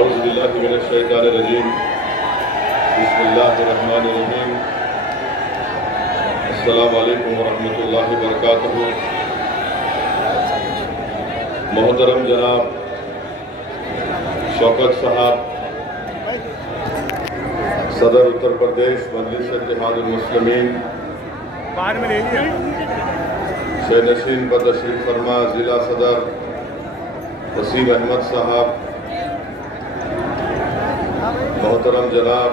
اعوذ باللہ من الشیطان الرجیم بسم اللہ الرحمن الرحیم السلام علیکم ورحمۃ اللہ وبرکاتہ۔ محترم جناب شوکت صاحب صدر اتر پردیش مجلس اتحاد المسلمین، شہ نشین پر تشریف فرما ضلع صدر وسیم احمد صاحب، محترم جناب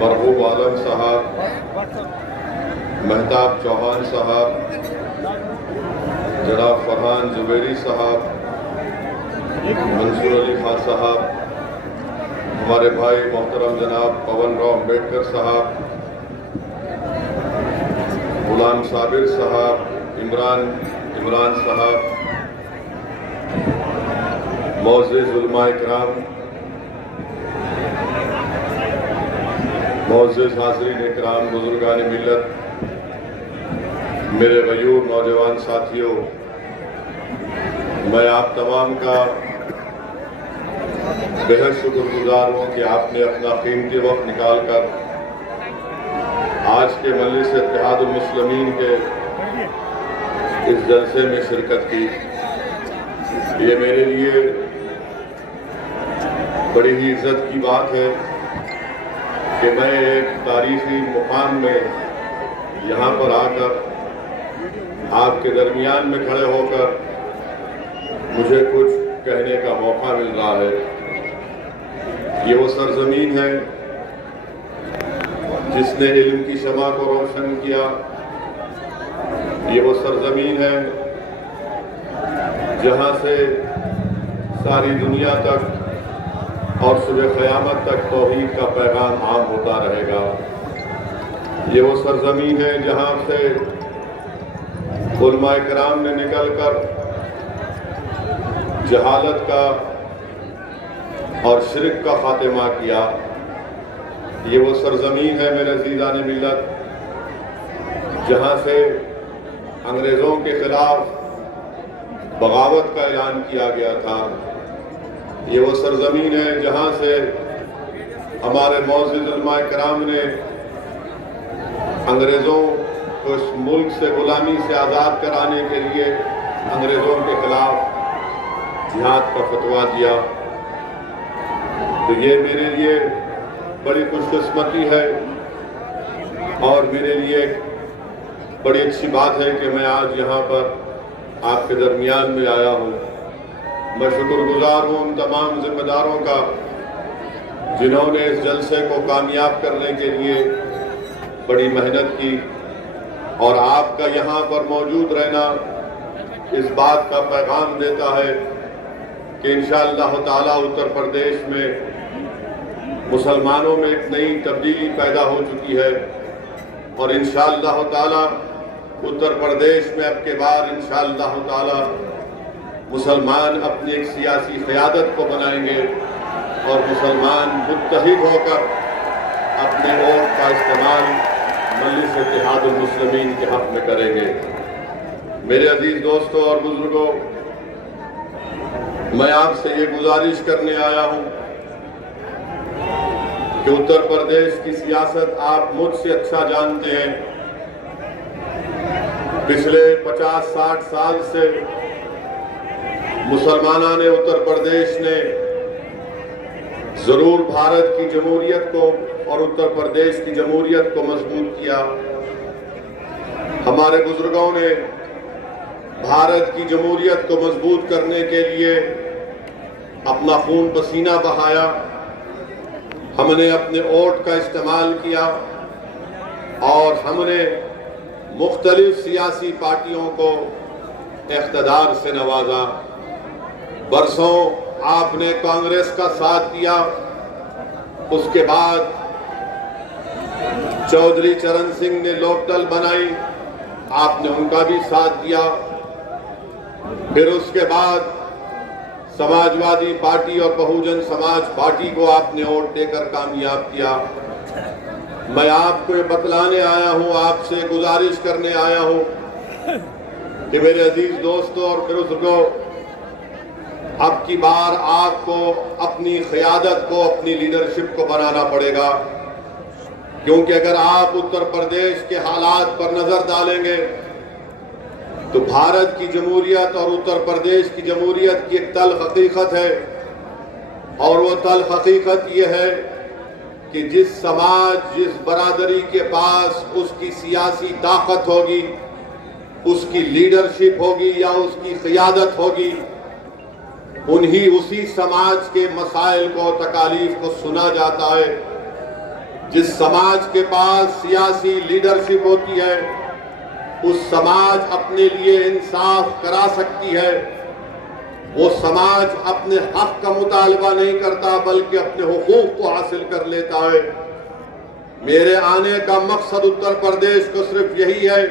مرحوم عالم صاحب، مہتاب چوہان صاحب، جناب فرحان زبیری صاحب، منصور علی خان صاحب، ہمارے بھائی محترم جناب پون راؤ امبیڈکر صاحب، غلام صابر صاحب، عمران صاحب، معزز علماء اکرام، معزز حاضرین اکرام، بزرگان ملت، میرے غیور نوجوان ساتھیوں، میں آپ تمام کا بہت شکر گزار ہوں کہ آپ نے اپنا قیمتی وقت نکال کر آج کے مجلس اتحاد المسلمین کے اس جلسے میں شرکت کی۔ یہ میرے لیے بڑی ہی عزت کی بات ہے کہ میں ایک تاریخی مقام میں یہاں پر آ کر آپ کے درمیان میں کھڑے ہو کر مجھے کچھ کہنے کا موقع مل رہا ہے۔ یہ وہ سرزمین ہے جس نے علم کی شمع کو روشن کیا، یہ وہ سرزمین ہے جہاں سے ساری دنیا تک اور صبح قیامت تک توحید کا پیغام عام ہوتا رہے گا۔ یہ وہ سرزمین ہے جہاں سے علماء کرام نے نکل کر جہالت کا اور شرک کا خاتمہ کیا۔ یہ وہ سرزمین ہے میرے عزیزان ملت جہاں سے انگریزوں کے خلاف بغاوت کا اعلان کیا گیا تھا۔ یہ وہ سرزمین ہے جہاں سے ہمارے معزز علماء کرام نے انگریزوں کو اس ملک سے غلامی سے آزاد کرانے کے لیے انگریزوں کے خلاف جہاد کا فتویٰ دیا۔ تو یہ میرے لیے بڑی خوش قسمتی ہے اور میرے لیے بڑی اچھی بات ہے کہ میں آج یہاں پر آپ کے درمیان میں آیا ہوں۔ میں شکر گزار ہوں ان تمام ذمہ داروں کا جنہوں نے اس جلسے کو کامیاب کرنے کے لیے بڑی محنت کی، اور آپ کا یہاں پر موجود رہنا اس بات کا پیغام دیتا ہے کہ انشاءاللہ تعالی اتر پردیش میں مسلمانوں میں ایک نئی تبدیلی پیدا ہو چکی ہے، اور انشاءاللہ تعالی اتر پردیش میں اب کے بعد انشاءاللہ تعالی مسلمان اپنی ایک سیاسی قیادت کو بنائیں گے اور مسلمان متحد ہو کر اپنے ووٹ کا استعمال مجلس اتحاد المسلمین کے حق میں کریں گے۔ میرے عزیز دوستوں اور بزرگوں، میں آپ سے یہ گزارش کرنے آیا ہوں کہ اتر پردیش کی سیاست آپ مجھ سے اچھا جانتے ہیں۔ پچھلے 50-60 سال سے مسلمانوں نے اتر پردیش نے ضرور بھارت کی جمہوریت کو اور اتر پردیش کی جمہوریت کو مضبوط کیا۔ ہمارے بزرگوں نے بھارت کی جمہوریت کو مضبوط کرنے کے لیے اپنا خون پسینہ بہایا، ہم نے اپنے ووٹ کا استعمال کیا اور ہم نے مختلف سیاسی پارٹیوں کو اقتدار سے نوازا۔ برسوں آپ نے کانگریس کا ساتھ دیا، اس کے بعد چودھری چرن سنگھ نے لوکدل بنائی، آپ نے ان کا بھی ساتھ دیا۔ پھر اس کے بعد سماجوادی پارٹی اور بہوجن سماج پارٹی کو آپ نے ووٹ دے کر کامیاب کیا۔ میں آپ کو یہ بتلانے آیا ہوں، آپ سے گزارش کرنے آیا ہوں کہ میرے عزیز دوستوں اور بزرگوں، اب کی بار آپ کو اپنی قیادت کو، اپنی لیڈرشپ کو بنانا پڑے گا، کیونکہ اگر آپ اتر پردیش کے حالات پر نظر ڈالیں گے تو بھارت کی جمہوریت اور اتر پردیش کی جمہوریت کی ایک تلخ حقیقت ہے، اور وہ تلخ حقیقت یہ ہے کہ جس سماج، جس برادری کے پاس اس کی سیاسی طاقت ہوگی، اس کی لیڈرشپ ہوگی یا اس کی قیادت ہوگی، اسی سماج کے مسائل کو، تکالیف کو سنا جاتا ہے۔ جس سماج کے پاس سیاسی لیڈرشپ ہوتی ہے، اس سماج اپنے لیے انصاف کرا سکتی ہے، وہ سماج اپنے حق کا مطالبہ نہیں کرتا بلکہ اپنے حقوق کو حاصل کر لیتا ہے۔ میرے آنے کا مقصد اتر پردیش کو صرف یہی ہے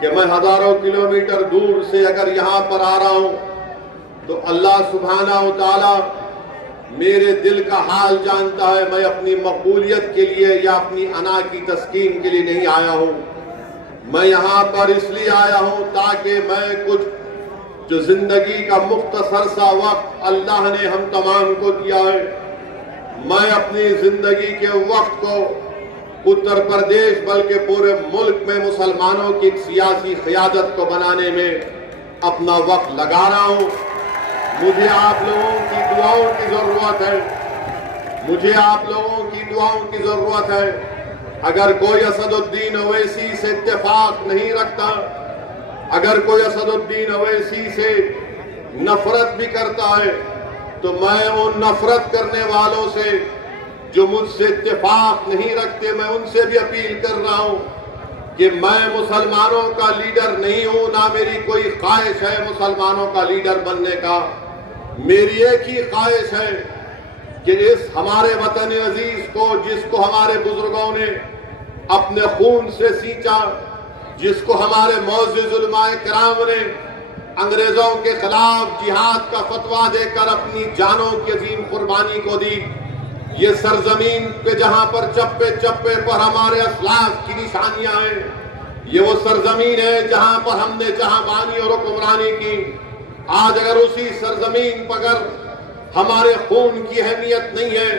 کہ میں ہزاروں کلومیٹر دور سے اگر یہاں پر آ رہا ہوں تو اللہ سبحانہ و تعالی میرے دل کا حال جانتا ہے۔ میں اپنی مقبولیت کے لیے یا اپنی انا کی تسکین کے لیے نہیں آیا ہوں، میں یہاں پر اس لیے آیا ہوں تاکہ میں کچھ جو زندگی کا مختصر سا وقت اللہ نے ہم تمام کو دیا ہے، میں اپنی زندگی کے وقت کو اتر پردیش بلکہ پورے ملک میں مسلمانوں کی ایک سیاسی قیادت کو بنانے میں اپنا وقت لگا رہا ہوں۔ مجھے آپ لوگوں کی دعاؤں کی ضرورت ہے، مجھے آپ لوگوں کی دعاؤں کی ضرورت ہے۔ اگر کوئی اسد الدین اویسی سے اتفاق نہیں رکھتا، اگر کوئی اسد الدین اویسی سے نفرت بھی کرتا ہے تو میں ان نفرت کرنے والوں سے جو مجھ سے اتفاق نہیں رکھتے، میں ان سے بھی اپیل کر رہا ہوں کہ میں مسلمانوں کا لیڈر نہیں ہوں، نہ میری کوئی خواہش ہے مسلمانوں کا لیڈر بننے کا۔ میری ایک ہی خواہش ہے کہ اس ہمارے وطن عزیز کو، جس کو ہمارے بزرگوں نے اپنے خون سے سینچا، جس کو ہمارے معزز علماء کرام نے انگریزوں کے خلاف جہاد کا فتویٰ دے کر اپنی جانوں کی عظیم قربانی کو دی، یہ سرزمین پہ جہاں پر چپے چپے پر ہمارے اسلاف کی نشانیاں ہیں، یہ وہ سرزمین ہے جہاں پر ہم نے جہاں بانی اور حکمرانی کی۔ آج اگر اسی سرزمین پر اگر ہمارے خون کی اہمیت نہیں ہے،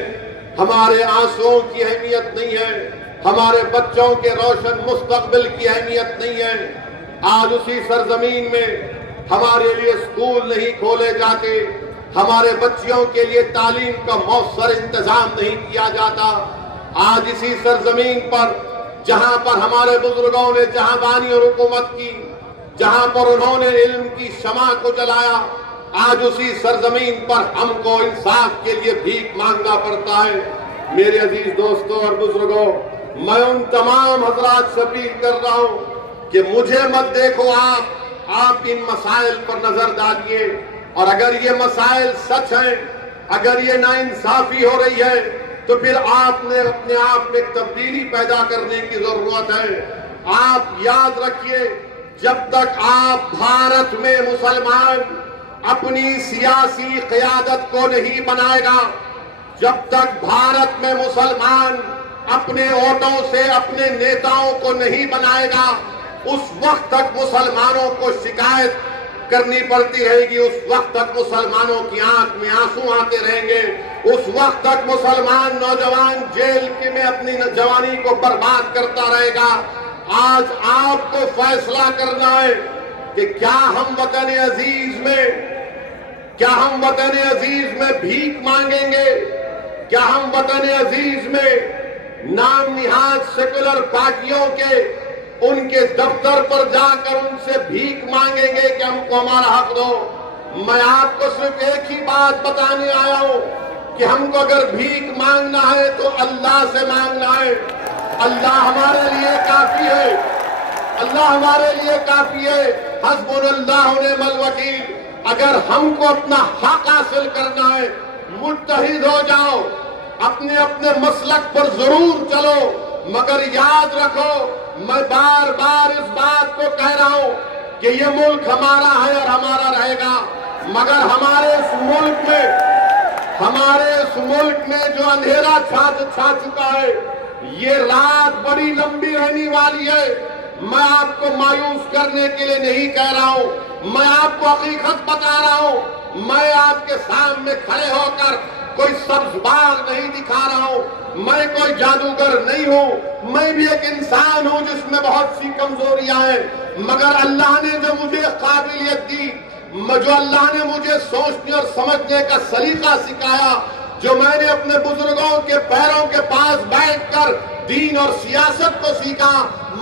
ہمارے آنسوؤں کی اہمیت نہیں ہے، ہمارے بچوں کے روشن مستقبل کی اہمیت نہیں ہے، آج اسی سرزمین میں ہمارے لیے اسکول نہیں کھولے جاتے، ہمارے بچیوں کے لیے تعلیم کا مؤثر انتظام نہیں کیا جاتا، آج اسی سرزمین پر جہاں پر ہمارے بزرگوں نے جہاں بانی اور حکومت کی، جہاں پر انہوں نے علم کی شمع کو جلایا، آج اسی سرزمین پر ہم کو انصاف کے لیے بھیک مانگنا پڑتا ہے۔ میرے عزیز دوستوں اور بزرگوں، میں ان تمام حضرات سے اپیل کر رہا ہوں کہ مجھے مت دیکھو، آپ ان مسائل پر نظر ڈالیے، اور اگر یہ مسائل سچ ہیں، اگر یہ ناانصافی ہو رہی ہے تو پھر آپ نے اپنے آپ میں تبدیلی پیدا کرنے کی ضرورت ہے۔ آپ یاد رکھیے، جب تک آپ بھارت میں مسلمان اپنی سیاسی قیادت کو نہیں بنائے گا، جب تک بھارت میں مسلمان اپنے ووٹوں سے اپنے نیتاؤں کو نہیں بنائے گا، اس وقت تک مسلمانوں کو شکایت کرنی پڑتی رہے گی، اس وقت تک مسلمانوں کی آنکھ میں آنسو آتے رہیں گے، اس وقت تک مسلمان نوجوان جیل میں اپنی جوانی کو برباد کرتا رہے گا۔ آج آپ کو فیصلہ کرنا ہے کہ کیا ہم وطن عزیز میں بھیک مانگیں گے، کیا ہم وطن عزیز میں نام نہاد سیکولر پارٹیوں کے ان کے دفتر پر جا کر ان سے بھیک مانگیں گے کہ ہم کو ہمارا حق دو؟ میں آپ کو صرف ایک ہی بات بتانے آیا ہوں کہ ہم کو اگر بھیک مانگنا ہے تو اللہ سے مانگنا ہے۔ اللہ ہمارے لیے کافی ہے، اللہ ہمارے لیے کافی ہے، حسبنا اللہ و نعم الوکیل۔ اگر ہم کو اپنا حق حاصل کرنا ہے، متحد ہو جاؤ، اپنے اپنے مسلک پر ضرور چلو، مگر یاد رکھو، میں بار بار اس بات کو کہہ رہا ہوں کہ یہ ملک ہمارا ہے اور ہمارا رہے گا، مگر ہمارے اس ملک میں جو اندھیرا چھا چکا ہے، یہ رات بڑی لمبی رہنے والی ہے۔ میں آپ کو مایوس کرنے کے لیے نہیں کہہ رہا ہوں، میں آپ کو حقیقت بتا رہا ہوں، میں آپ کے سامنے کھڑے ہو کر کوئی سبز باغ نہیں دکھا رہا ہوں، میں کوئی جادوگر نہیں ہوں، میں بھی ایک انسان ہوں جس میں بہت سی کمزوریاں ہیں، مگر اللہ نے جو مجھے قابلیت دی، جو اللہ نے مجھے سوچنے اور سمجھنے کا سلیقہ سکھایا، جو میں نے اپنے بزرگوں کے پیروں کے پاس بیٹھ کر دین اور سیاست کو سیکھا،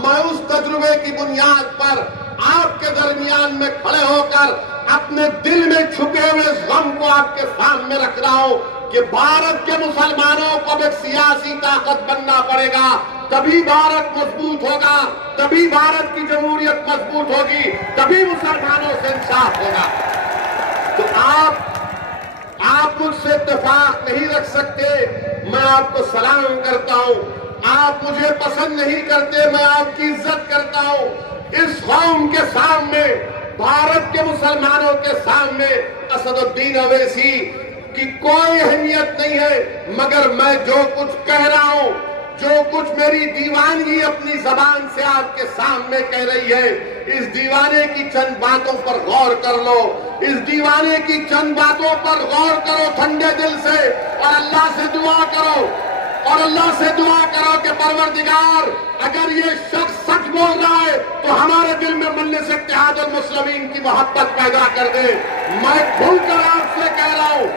میں اس تجربے کی بنیاد پر آپ کے درمیان میں کھڑے ہو کر اپنے دل میں چھپے ہوئے غم کو آپ کے سامنے رکھ رہا ہوں کہ بھارت کے مسلمانوں کو اب ایک سیاسی طاقت بننا پڑے گا، تبھی بھارت مضبوط ہوگا، تبھی بھارت کی جمہوریت مضبوط ہوگی، تبھی مسلمانوں سے انصاف ہوگا۔ تو آپ مجھ سے اتفاق نہیں رکھ سکتے، میں آپ کو سلام کرتا ہوں، آپ مجھے پسند نہیں کرتے، میں آپ کی عزت کرتا ہوں۔ اس قوم کے سامنے، بھارت کے مسلمانوں کے سامنے اسد الدین اویسی کی کوئی اہمیت نہیں ہے، مگر میں جو کچھ کہہ رہا ہوں، جو کچھ میری دیوانگی اپنی زبان سے آپ کے سامنے کہہ رہی ہے، اس دیوانے کی چند باتوں پر غور کر لو، اس دیوانے کی چند باتوں پر غور کرو ٹھنڈے دل سے، اور اللہ سے دعا کرو، اور اللہ سے دعا کرو کہ پروردگار اگر یہ شخص سچ بول رہا ہے تو ہمارے دل میں مجلس اتحاد المسلمین کی محبت پیدا کر دے۔ میں کھل کر آپ سے کہہ رہا ہوں،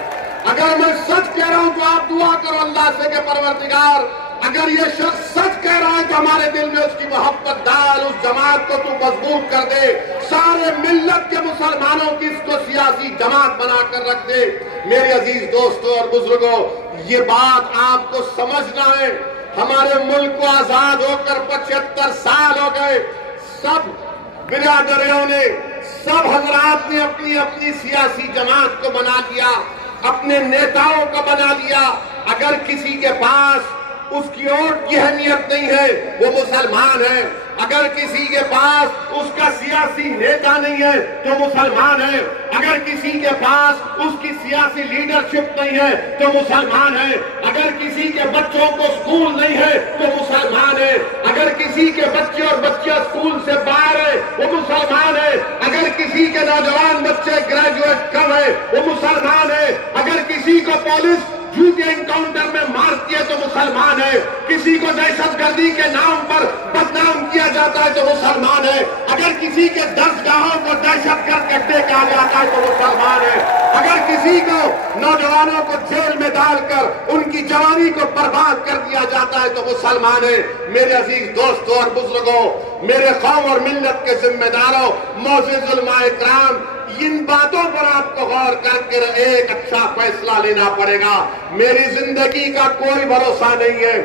اگر میں سچ کہہ رہا ہوں تو آپ دعا کرو اللہ سے کہ پروردگار اگر یہ شخص سچ کہہ رہا ہے تو ہمارے دل میں اس کی محبت ڈال، اس جماعت کو تو مضبوط کر دے، سارے ملت کے مسلمانوں کی اس کو سیاسی جماعت بنا کر رکھ دے۔ میرے عزیز دوستوں اور بزرگوں، یہ بات آپ کو سمجھنا ہے، ہمارے ملک کو آزاد ہو کر 75 سال ہو گئے، سب برادریوں نے، سب حضرات نے اپنی اپنی سیاسی جماعت کو بنا لیا، اپنے نیتاؤں کو بنا لیا۔ اگر کسی کے پاس اس کی ووٹ کی اہمیت نہیں ہے، وہ مسلمان ہے، اگر کسی کے پاس اس کا سیاسی نیتا نہیں ہے تو مسلمان ہے، اگر کسی کے پاس اس کی سیاسی لیڈرشپ نہیں ہے تو مسلمان ہے، اگر کسی کے بچوں کو سکول نہیں ہے تو مسلمان ہے، اگر کسی کے بچے اور بچیاں سکول سے باہر ہے وہ مسلمان ہے، اگر کسی کے نوجوان بچے گریجویٹ کم ہے وہ مسلمان ہے، اگر کسی کو پولیس جھوٹے انکاؤنٹر میں مارتی ہے تو مسلمان ہے، کسی کو دہشت گردی کے نام پر بدنام کیا جاتا ہے تو مسلمان ہے، اگر کسی کے درسگاہوں کو دہشت گرد اڈے کہا جاتا ہے تو مسلمان ہے، اگر کسی کو نوجوانوں کو جیل میں ڈال کر ان کی جوانی کو برباد کر دیا جاتا ہے تو مسلمان ہے۔ میرے عزیز دوستوں اور بزرگوں، میرے قوم اور ملت کے ذمہ داروں، معزز علماء اکرام، ان باتوں پر آپ کو غور کر کے ایک اچھا فیصلہ لینا پڑے گا۔ میری زندگی کا کوئی بھروسہ نہیں ہے،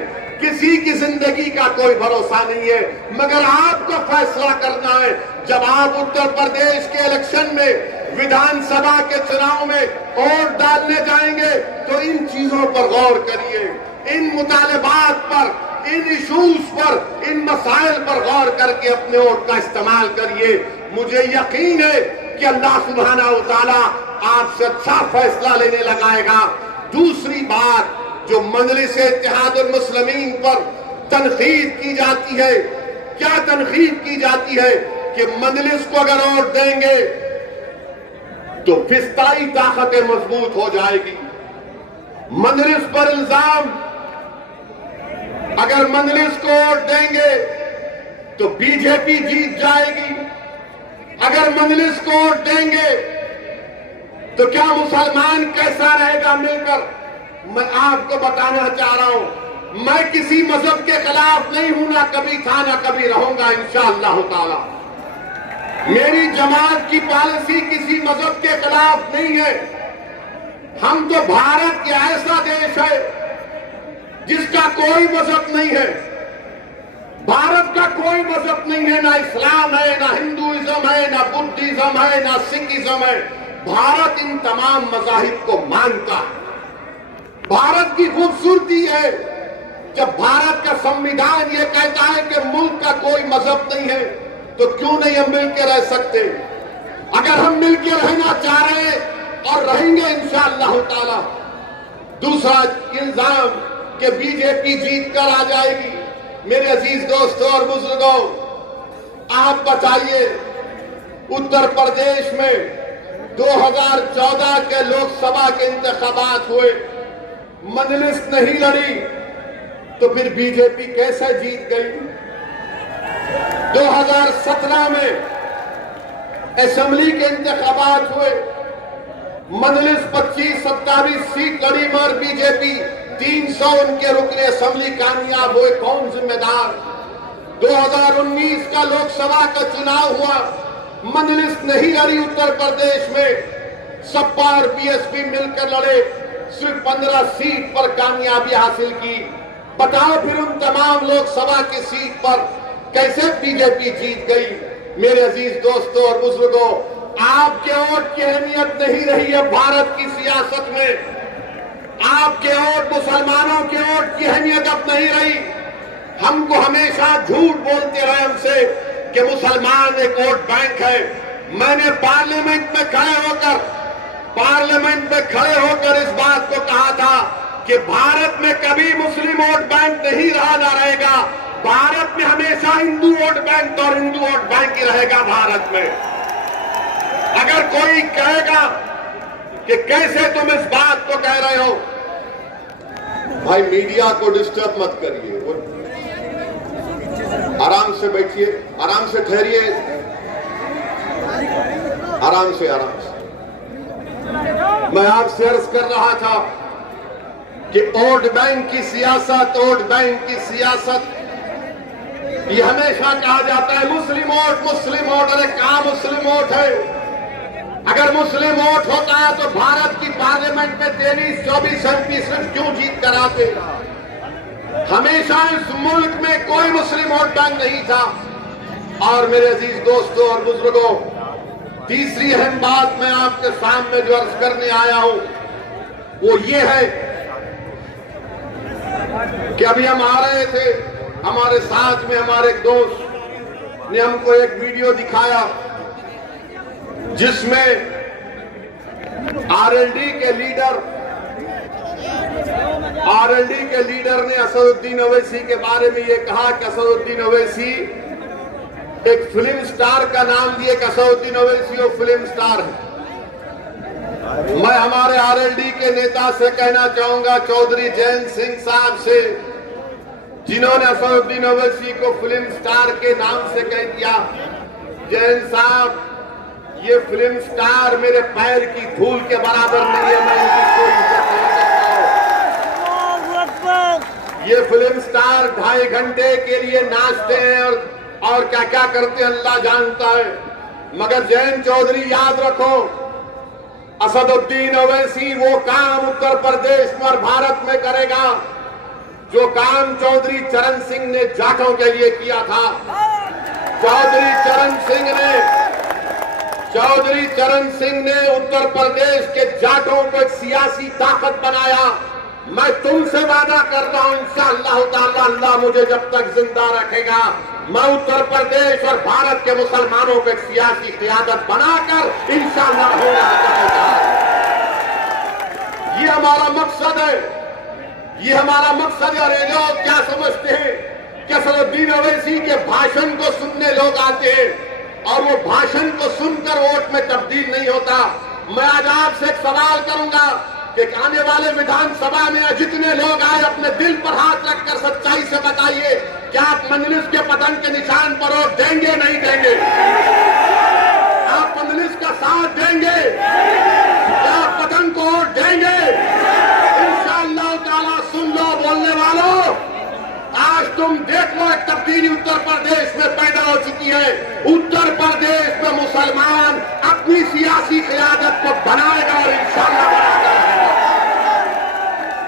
کسی کی زندگی کا کوئی بھروسہ نہیں ہے، مگر آپ کو فیصلہ کرنا ہے۔ جب آپ اتر پردیش کے الیکشن میں، ودھان سبھا کے چناؤ میں ووٹ ڈالنے جائیں گے تو ان چیزوں پر غور کریے، ان مطالبات پر، ان ایشوز پر، ان مسائل پر غور کر کے اپنے ووٹ کا استعمال کریے۔ مجھے یقین ہے کہ اللہ سبحانہ و تعالیٰ آپ سے اچھا فیصلہ لینے لگائے گا۔ دوسری بات جو مجلس اتحاد المسلمین پر تنقید کی جاتی ہے، کیا تنقید کی جاتی ہے کہ مجلس کو اگر ووٹ دیں گے تو فسطائی طاقتیں مضبوط ہو جائے گی۔ مجلس پر الزام، اگر مجلس کو ووٹ دیں گے تو بی جے پی جیت جائے گی، اگر مجلس کو ووٹ دیں گے تو کیا مسلمان کیسا رہے گا مل کر؟ میں آپ کو بتانا چاہ رہا ہوں، میں کسی مذہب کے خلاف نہیں ہوں، نہ کبھی تھا نہ کبھی رہوں گا انشاءاللہ تعالی۔ میری جماعت کی پالیسی کسی مذہب کے خلاف نہیں ہے۔ ہم تو بھارت کے ایسا دیش ہے جس کا کوئی مذہب نہیں ہے، بھارت کا کوئی مذہب نہیں ہے، نہ اسلام ہے، نہ ہندوازم ہے، نہ بدھزم ہے، نہ سکھزم ہے۔ بھارت ان تمام مذاہب کو مانتا ہے۔ بھارت کی خوبصورتی ہے جب بھارت کا سمویدھان یہ کہتا ہے کہ ملک کا کوئی مذہب نہیں ہے تو کیوں نہیں ہم مل کے رہ سکتے؟ اگر ہم مل کے رہنا چاہ رہے ہیں اور رہیں گے انشاءاللہ تعالی۔ دوسرا الزام کہ بی جے پی جیت کر آ جائے گی۔ میرے عزیز دوستوں اور بزرگوں، آپ بتائیے اتر پردیش میں 2014 کے لوک سبھا کے انتخابات ہوئے، مجلس نہیں لڑی تو پھر بی جے پی کیسے جیت گئی؟ 2017 میں اسمبلی کے انتخابات ہوئے، مجلس 25-27 سیٹ لڑی مگر بی جے پی 300 ان کے رکن اسمبلی کامیاب ہوئے۔ کون ذمہ دار؟ 2019 کا لوک سبھا کا چناؤ ہوا، مجلس نہیں لڑی اتر پردیش میں، سپا اور بی ایس پی مل کر لڑے، صرف 15 سیٹ پر کامیابی حاصل کی۔ بتاؤ پھر ان تمام لوک سبھا کی سیٹ پر کیسے بی جے پی جیت گئی؟ میرے عزیز دوستوں اور بزرگوں، آپ کے ووٹ کی اہمیت نہیں رہی ہے بھارت کی سیاست میں، آپ کے ووٹ، مسلمانوں کے ووٹ کی اہمیت اب نہیں رہی۔ ہم کو ہمیشہ جھوٹ بولتے رہے ہم سے کہ مسلمان ایک ووٹ بینک ہے۔ میں نے پارلیمنٹ میں کھڑے ہو کر اس بات کو کہا تھا کہ بھارت میں کبھی مسلم ووٹ بینک نہیں رہا، نہ رہے گا۔ بھارت میں ہمیشہ ہندو ووٹ بینک اور ہندو ووٹ بینک ہی رہے گا بھارت میں۔ اگر کوئی کہے گا کہ کیسے تم اس بات کو کہہ رہے ہو، بھائی میڈیا کو ڈسٹرب مت کریے، آرام سے بیٹھیے، آرام سے ٹھہریے، آرام سے۔ میں آپ سے عرض کر رہا تھا کہ ووٹ بینک کی سیاست، یہ ہمیشہ کہا جاتا ہے مسلم ووٹ، ارے کہاں مسلم ووٹ ہے؟ اگر مسلم ووٹ ہوتا ہے تو بھارت کی پارلیمنٹ میں 23-24 MP صرف کیوں جیت کر آتے؟ ہمیشہ اس ملک میں کوئی مسلم ووٹ بینک نہیں تھا۔ اور میرے عزیز دوستوں اور بزرگوں، تیسری اہم بات میں آپ کے سامنے جو عرض کرنے آیا ہوں وہ یہ ہے کہ ابھی ہم آ رہے تھے، ہمارے ساتھ میں ہمارے ایک دوست نے ہم کو ایک ویڈیو دکھایا جس میں آر ایل ڈی کے لیڈر نے اسد الدین اویسی کے بارے میں یہ کہا کہ اسد الدین اویسی ایک فلم سٹار کا نام دیے کہ اسد الدین اویسی وہ فلم سٹار ہے۔ میں ہمارے آر ایل ڈی کے نیتا سے کہنا چاہوں گا، چودھری جین سنگھ صاحب سے، جنہوں نے اسد الدین اویسی کو فلم سٹار کے نام سے کہہ دیا، جین صاحب یہ فلم سٹار میرے پیر کی دھول کے برابر نہیں ہے، میں ان کی کوئی عزت نہیں کرتا ہوں۔ یہ فلم سٹار 2.5 گھنٹے کے لیے ناچتے ہیں اور کیا کیا کرتے ہیں اللہ جانتا ہے، مگر جین چودھری یاد رکھو، اسد الدین اویسی وہ کام اتر پردیش میں اور بھارت میں کرے گا جو کام چودھری چرن سنگھ نے جاٹوں کے لیے کیا تھا۔ چودھری چرن سنگھ نے اتر پردیش کے جاٹوں کو ایک سیاسی طاقت بنایا۔ میں تم سے وعدہ کرتا ہوں انشاءاللہ تعالی اللہ مجھے جب تک زندہ رکھے گا، میں اتر پردیش اور بھارت کے مسلمانوں کو ایک سیاسی قیادت بنا کر انشاءاللہ ہونا چاہے گا۔ یہ ہمارا مقصد ہے، یہ ہمارا مقصد ہے۔ اور یہ لوگ کیا سمجھتے ہیں کہ اسد الدین اویسی کے بھاشن کو سننے لوگ آتے ہیں اور وہ بھاشن کو سن کر ووٹ میں تبدیل نہیں ہوتا۔ میں آج آپ سے ایک سوال کروں گا کہ آنے والے ویدھان سبھا میں جتنے لوگ آئے اپنے دل پر ہاتھ رکھ کر سچائی سے بتائیے، کیا آپ مجلس کے پتن کے نشان پر ووٹ دیں گے نہیں دیں گے؟ آپ مجلس کا ساتھ دیں گے؟ کیا آپ پتن کو ووٹ دیں گے؟ انشاءاللہ تعالیٰ سن لو بولنے والوں، آج تم دیکھ لو ایک تبدیلی اتر پردیش میں پیدا ہو چکی ہے۔ اتر پردیش میں مسلمان اپنی سیاسی قیادت کو بنائے گا اور انشاءاللہ بنا کر رہے گا۔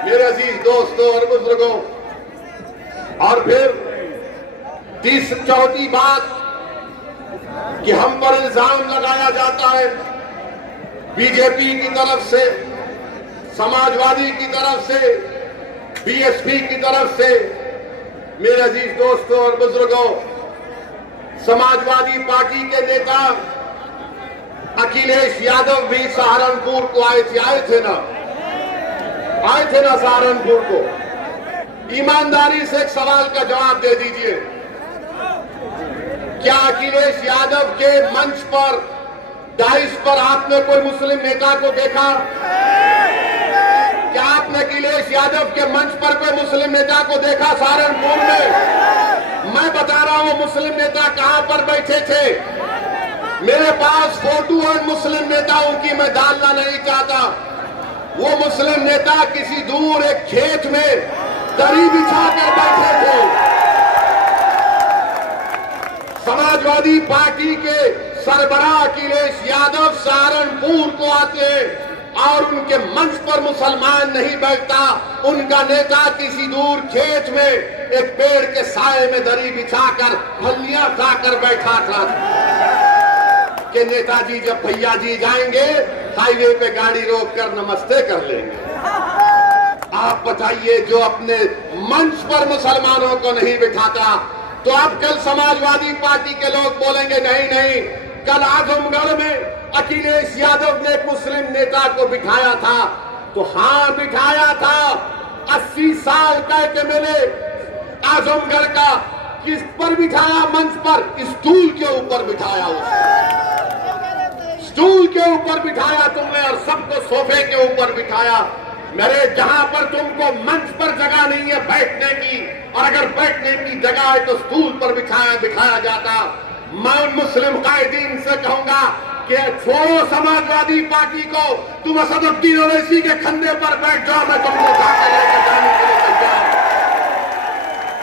میرے عزیز دوستوں اور بزرگوں، اور پھر چوتھی بات کہ ہم پر الزام لگایا جاتا ہے بی جے پی کی طرف سے، سماجوادی کی طرف سے، بی ایس پی کی طرف سے۔ میرے عزیز دوستوں اور بزرگوں، سماجوادی پارٹی کے نیتا اکھلیش یادو بھی سہارنپور کو آئے تھے نا سہارنپور کو۔ ایمانداری سے ایک سوال کا جواب دے دیجئے، کیا اکھلیش یادو کے منچ پر کیا اس پر آپ نے کوئی مسلم نیتا کو دیکھا؟ کیا آپ نے اکھلیش یادو کے منچ پر کوئی مسلم نیتا کو دیکھا سہارنپور میں؟ میں بتا رہا ہوں مسلم نیتا کہاں پر بیٹھے تھے. میرے پاس فوٹو اور مسلم نیتاؤں کی میں ڈالنا نہیں چاہتا. وہ مسلم نیتا کسی دور ایک کھیت میں دری بچھا کر بیٹھے تھے. سماجوادی پارٹی کے سربراہ اکھلیش یادو سہارنپور کو آتے اور ان کے منچ پر مسلمان نہیں بیٹھتا. ان کا نیتا کسی دور کھیت میں ایک پیڑ کے سائے میں دری بچھا کر پھلیاں کھا کر بیٹھا تھا کہ نیتا جی جب بھیا جی جائیں گے ہائی وے پہ گاڑی روک کر نمستے کر لیں گے. آپ بتائیے جو اپنے منچ پر مسلمانوں کو نہیں بٹھاتا تو اب کل سماجوادی پارٹی کے لوگ بولیں گے نہیں. کل اعظم گڑھ میں اکھلیش یادو نے ایک مسلم نیتا کو بٹھایا تھا تو ہاں بٹھایا تھا. 80 سال کا ایک MLA اعظم گڑھ کا کس پر بٹھایا؟ منچ پر اسٹول کے اوپر بٹھایا. اسٹول کے اوپر بٹھایا تم نے اور سب کو صوفے کے اوپر بٹھایا. میرے جہاں پر تم کو منچ پر جگہ نہیں ہے بیٹھنے کی اور اگر بیٹھنے کی جگہ ہے تو اسٹول پر بٹھایا جاتا. میں ان مسلم قائدین سے کہوں گا کہ چھوڑو سماجوادی پارٹی کو. تم اسد الدین اویسی کے کھندے پر بیٹھ جاؤ, میں تم کو جا کر لے کے جانے کے لیے تیار.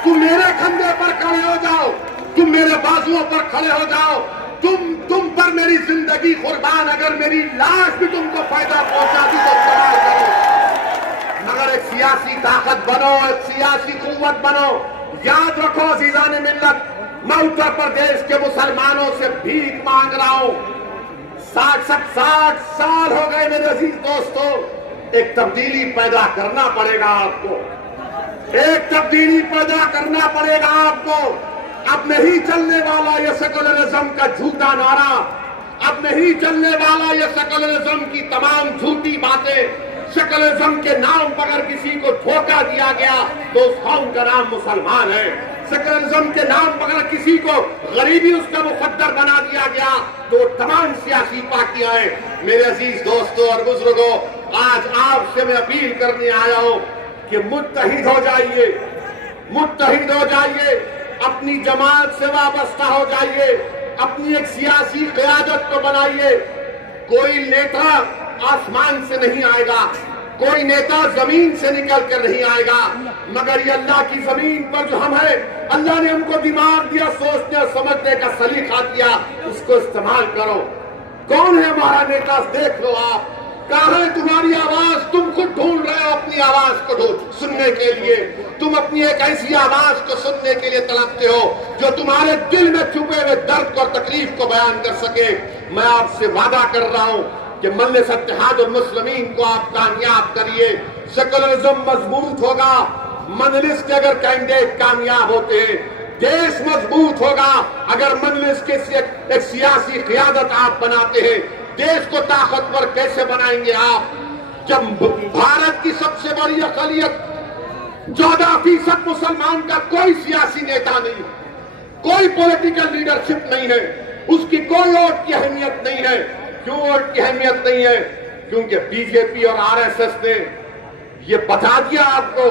تم میرے کھندے پر کھڑے ہو جاؤ, تم میرے بازوؤں پر کھڑے ہو جاؤ. تم پر میری زندگی قربان. اگر میری لاش بھی تم کو فائدہ پہنچاتی تو استعمال کرو, مگر ایک سیاسی طاقت بنو, ایک سیاسی قوت بنو. یاد رکھو عزیزان ملت, میں اتر پردیش کے مسلمانوں سے بھیک مانگ رہا ہوں. 60 سال ہو گئے میرے عزیز دوستو. ایک تبدیلی پیدا کرنا پڑے گا آپ کو, ایک تبدیلی پیدا کرنا پڑے گا آپ کو. اب نہیں چلنے والا یہ سیکولرزم کا جھوٹا نعرہ, اب نہیں چلنے والا یہ سیکولرزم کی تمام جھوٹی باتیں. سیکولرزم کے نام پر اگر کسی کو دھوکہ دیا گیا تو اس قوم کا نام مسلمان ہے. سیکولرزم کے نام پر اگر کسی کو غریبی اس کا مقدر بنا دیا گیا تو تمام سیاسی پارٹیاں ہیں. میرے عزیز دوستوں اور بزرگوں, آج آپ سے میں اپیل کرنے آیا ہوں کہ متحد ہو جائیے, متحد ہو جائیے, اپنی جماعت سے وابستہ ہو جائیے, اپنی ایک سیاسی قیادت کو بنائیے. کوئی نیتا آسمان سے نہیں آئے گا, کوئی نیتا زمین سے نکل کر نہیں آئے گا, مگر یہ اللہ کی زمین پر جو ہم ہیں, اللہ نے ہم کو دماغ دیا, سوچنے اور سمجھنے کا سلیقہ دیا, اس کو استعمال کرو. کون ہے ہمارا نیتا؟ دیکھ لو آپ. کہاں ہے تمہاری آواز؟ تم خود ڈھونڈ رہے ہو اپنی آواز کو سننے کے لیے. تم اپنی ایک ایسی آواز کو سننے کے لیے تڑپتے ہو جو تمہارے دل میں چھپے ہوئے درد اور تکلیف کو بیان کر سکے. میں آپ سے وعدہ کر رہا ہوں کہ مجلس اتحاد المسلمین کو آپ کامیاب کریے. سیکولرزم مضبوط ہوگا. مجلس کے اگر کینڈیڈیٹ کامیاب ہوتے ہیں, دیش مضبوط ہوگا. اگر مجلس کے ایک سیاسی قیادت آپ بناتے ہیں, دیش کو طاقتور کیسے بنائیں گے آپ؟ جب بھارت کی سب سے بڑی اقلیت 14% مسلمان کا کوئی سیاسی نیتا نہیں, کوئی پولیٹیکل لیڈرشپ نہیں ہے, اس کی کوئی ووٹ کی اہمیت نہیں ہے. کیوں ووٹ کی اہمیت نہیں ہے؟ کیونکہ بی جے پی اور RSS نے یہ بتا دیا آپ کو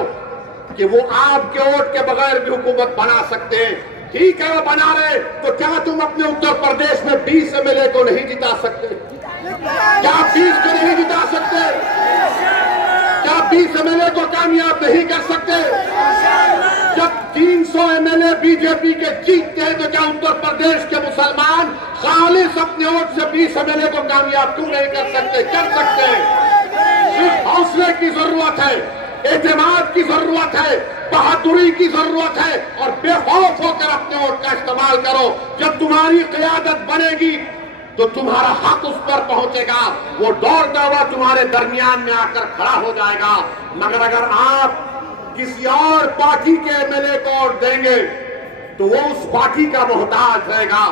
کہ وہ آپ کے ووٹ کے بغیر بھی حکومت بنا سکتے ہیں. ٹھیک ہے وہ بنا رہے, تو کیا تم اپنے اتر پردیش میں 20 MLA کو نہیں جتا سکتے؟ کیا 20 کو نہیں جتا سکتے؟ کیا 20 MLA کو کامیاب نہیں کر سکتے؟ جب 300 MLA بی جے پی کے جیتتے ہیں تو کیا اتر پردیش کے مسلمان خالص اپنے ووٹ سے 20 MLA کو کامیاب کیوں نہیں کر سکتے؟ کر سکتے ہیں. صرف حوصلے کی ضرورت ہے, اعتماد کی ضرورت ہے, بہادری کی ضرورت ہے, اور بے خوف ہو کر اپنے ووٹ کا استعمال کرو. جب تمہاری قیادت بنے گی تو تمہارا حق اس پر پہنچے گا, وہ دوڑتا ہوا تمہارے درمیان میں آ کر کھڑا ہو جائے گا. مگر اگر آپ کسی اور پارٹی کے MLA کو ووٹ دیں گے تو وہ اس پارٹی کا محتاج رہے گا,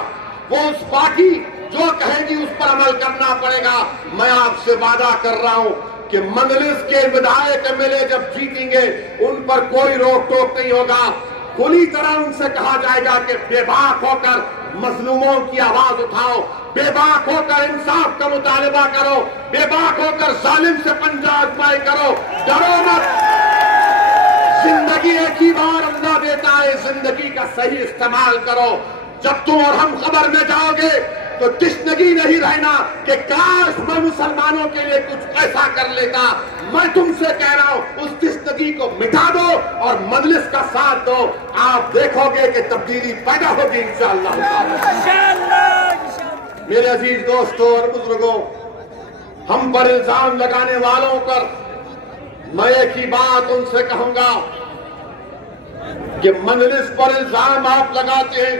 وہ اس پارٹی جو کہے گی اس پر عمل کرنا پڑے گا. میں آپ سے وعدہ کر رہا ہوں کہ مجلس کے ودھائک MLA جب جیتیں گے ان پر کوئی روک ٹوک نہیں ہوگا. کھلی طرح ان سے کہا جائے گا کہ بے باک ہو کر مظلوموں کی آواز اٹھاؤ, بے باک ہو کر انصاف کا مطالبہ کرو، بے باک ہو کر ظالم سے پنجہ آزمائی کرو، ڈرو مت۔ زندگی ایک ہی بار اللہ دیتا ہے، زندگی کا صحیح استعمال کرو۔ جب تم اور ہم قبر میں جاؤ گے تو تشنگی نہیں رہنا کہ کاش میں مسلمانوں کے لیے کچھ ایسا کر لیتا۔ میں تم سے کہہ رہا ہوں اس تشنگی کو مٹا دو اور مجلس کا ساتھ دو، آپ دیکھو گے کہ تبدیلی پیدا ہوگی انشاءاللہ۔ میرے عزیز دوستوں اور بزرگوں، ہم پر الزام لگانے والوں پر میں ایک ہی بات ان سے کہوں گا کہ مجلس پر الزام آپ لگاتے ہیں،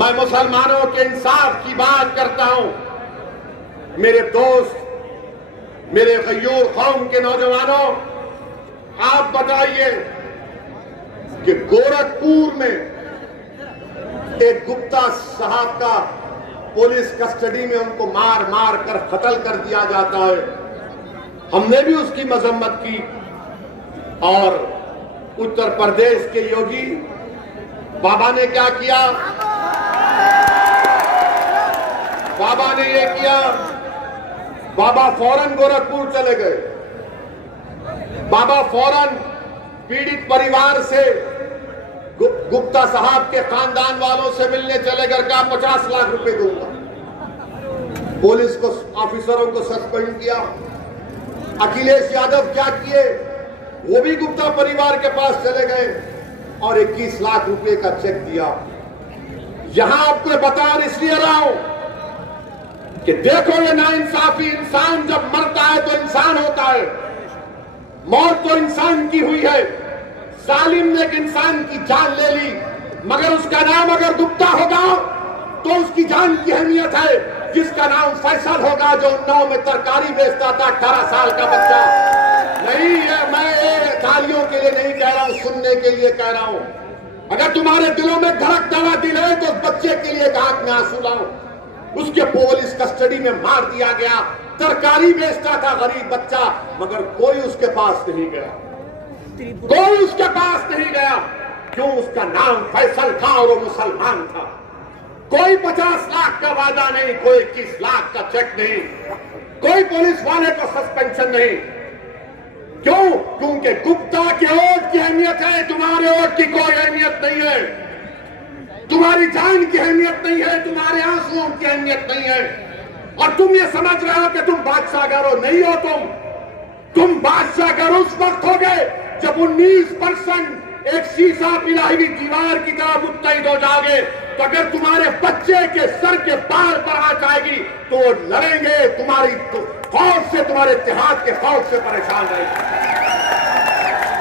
میں مسلمانوں کے انصاف کی بات کرتا ہوں۔ میرے دوست، میرے غیور قوم کے نوجوانوں، آپ بتائیے کہ گورکھپور میں ایک گپتا صاحب کا پولیس کسٹڈی میں ان کو مار مار کر قتل کر دیا جاتا ہے۔ ہم نے بھی اس کی مذمت کی، اور اتر پردیش کے یوگی بابا نے کیا کیا؟ بابا نے یہ کیا، بابا فوراً گورکھپور چلے گئے۔ بابا فوراً پیڑت پریوار سے، گپتا صاحب کے خاندان والوں سے ملنے چلے گئے، کہا 50 لاکھ روپے دوں گا۔ پولیس کو آفیسروں کو سسپینڈ کیا۔ اکھلیش یادو کیا کیے؟ وہ بھی گپتا پریوار کے پاس چلے گئے اور 21 لاکھ روپے کا چیک دیا۔ یہاں آپ کو بتا اس لیے رہا ہوں کہ دیکھو یہ ناانصافی، انسان جب مرتا ہے تو انسان ہوتا ہے، موت تو انسان کی ہوئی ہے۔ ظالم نے ایک انسان کی جان لے لی، مگر اس کا نام اگر گپتا ہوگا تو اس کی جان کی اہمیت ہے۔ جس کا نام فیصل ہوگا جو اناؤ میں ترکاری بیچتا تھا، 18 سال کا بچہ۔ نہیں ہے، میں تالیوں کے لیے نہیں کہہ رہا ہوں، سننے کے لیے کہہ رہا ہوں۔ اگر تمہارے دلوں میں دھڑکتا ہوا دل ہے تو اس بچے کے لیے ایک آنکھ میں آنسو لاؤ۔ اس کے پولیس کسٹڈی میں مار دیا گیا، ترکاری بیچتا تھا غریب بچہ، مگر کوئی اس کے پاس نہیں گیا، کوئی اس کے پاس نہیں گیا۔ کیوں؟ اس کا نام فیصل تھا اور وہ مسلمان تھا۔ کوئی 50 لاکھ کا وعدہ نہیں، کوئی 21 لاکھ کا چیک نہیں، کوئی پولیس والے کو سسپینشن نہیں۔ کیوں؟ کیونکہ گپتا کے ووٹ کی اہمیت ہے، تمہارے ووٹ کی کوئی اہمیت نہیں ہے، تمہاری جان کی اہمیت نہیں ہے، تمہارے آنسوؤں کی اہمیت نہیں ہے۔ اور تم یہ سمجھ رہے ہو کہ تم بادشاہ گر ہو، نہیں ہو۔ تم بادشاہ گر اس وقت ہو گئے جب 19% ایک شیشہ پلائی ہوئی دیوار کی طرح متحد ہو جاؤ گے، تو اگر تمہارے بچے کے سر کے بال پر آ جائے گی تو وہ لڑیں گے، تمہاری خوف سے، تمہارے اتحاد کے خوف سے پریشان رہیں گے۔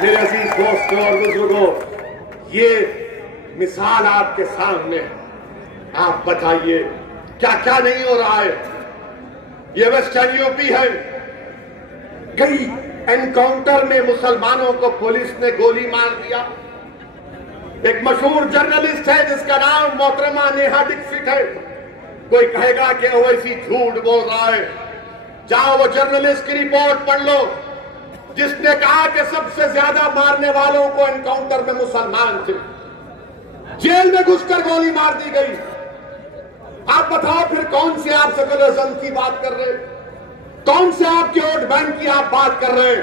میرے عزیز دوستوں اور بزرگوں، یہ مثال آپ کے سامنے، آپ بتائیے کیا کیا نہیں ہو رہا ہے۔ یہ ویسٹرن یوپی ہے، کئی انکاؤنٹر میں مسلمانوں کو پولیس نے گولی مار دیا۔ ایک مشہور جرنلسٹ ہے جس کا نام محترمہ نیہا ڈکسٹ ہے، کوئی کہے گا کہ اویسی جھوٹ بول رہا ہے، جاؤ وہ جرنلسٹ کی رپورٹ پڑھ لو، جس نے کہا کہ سب سے زیادہ مارنے والوں کو انکاؤنٹر میں مسلمان تھے، جیل میں گھس کر گولی مار دی گئی۔ آپ بتاؤ پھر کون سے آپ سیکولرزم کی بات کر رہے ہیں؟ کون سے آپ کے ووٹ بینک کی آپ بات کر رہے ہیں؟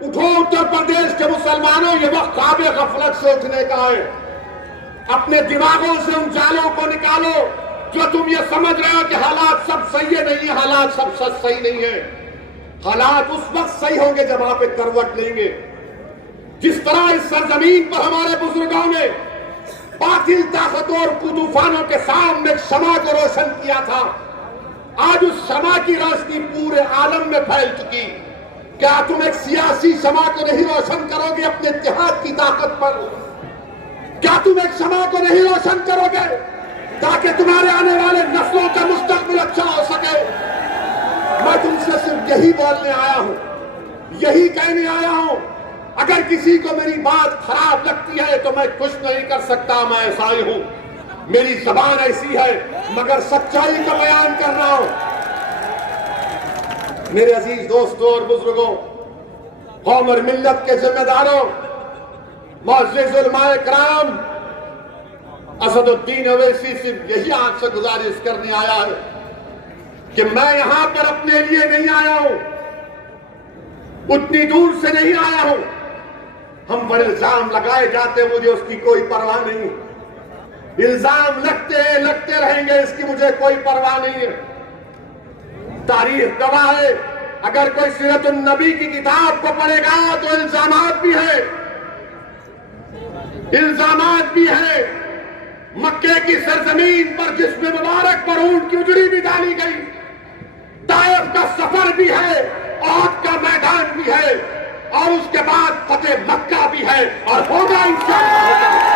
اٹھو اتر پردیش کے مسلمانوں، یہ وقت خواب غفلت سے اٹھنے کا ہے۔ اپنے دماغوں سے ان جالوں کو نکالو جو تم یہ سمجھ رہے ہو کہ حالات سب صحیح ہے۔ نہیں، حالات سب صحیح نہیں ہے۔ حالات اس وقت صحیح ہوں گے جب آپ ایک کروٹ لیں گے۔ جس طرح اس سرزمین پر ہمارے بزرگوں نے باطل طاقتوں اور طوفانوں کے سامنے ایک شمع کو روشن کیا تھا، آج اس شمع کی روشنی پورے عالم میں پھیل چکی۔ کیا تم ایک سیاسی شمع کو نہیں روشن کرو گے اپنے اتحاد کی طاقت پر؟ کیا تم ایک شمع کو نہیں روشن کرو گے تاکہ تمہارے آنے والے نسلوں کا مستقبل اچھا ہو سکے؟ میں تم سے صرف یہی بولنے آیا ہوں، یہی کہنے آیا ہوں۔ اگر کسی کو میری بات خراب لگتی ہے تو میں کچھ نہیں کر سکتا، میں ایسا ہی ہوں، میری زبان ایسی ہے، مگر سچائی کا بیان کر رہا ہوں۔ میرے عزیز دوستوں اور بزرگوں، قوم اور ملت کے ذمہ داروں، معزز علماء کرام، اسد الدین اویسی صرف یہی آپ سے گزارش کرنے آیا ہے کہ میں یہاں پر اپنے لیے نہیں آیا ہوں، اتنی دور سے نہیں آیا ہوں۔ ہم پر الزام لگائے جاتے ہیں، مجھے اس کی کوئی پرواہ نہیں، الزام لگتے رہیں گے، اس کی مجھے کوئی پرواہ نہیں ہے۔ تاریخ گواہ ہے، اگر کوئی سیرت النبی کی کتاب کو پڑھے گا تو الزامات بھی ہیں، الزامات بھی ہیں۔ مکے کی سرزمین پر جسم مبارک پر اونٹ کی اجڑی بھی ڈالی گئی، طائف کا سفر بھی ہے، احد کا میدان بھی ہے، اور اس کے بعد فتح مکہ بھی ہے، اور ہوگا انشاءاللہ۔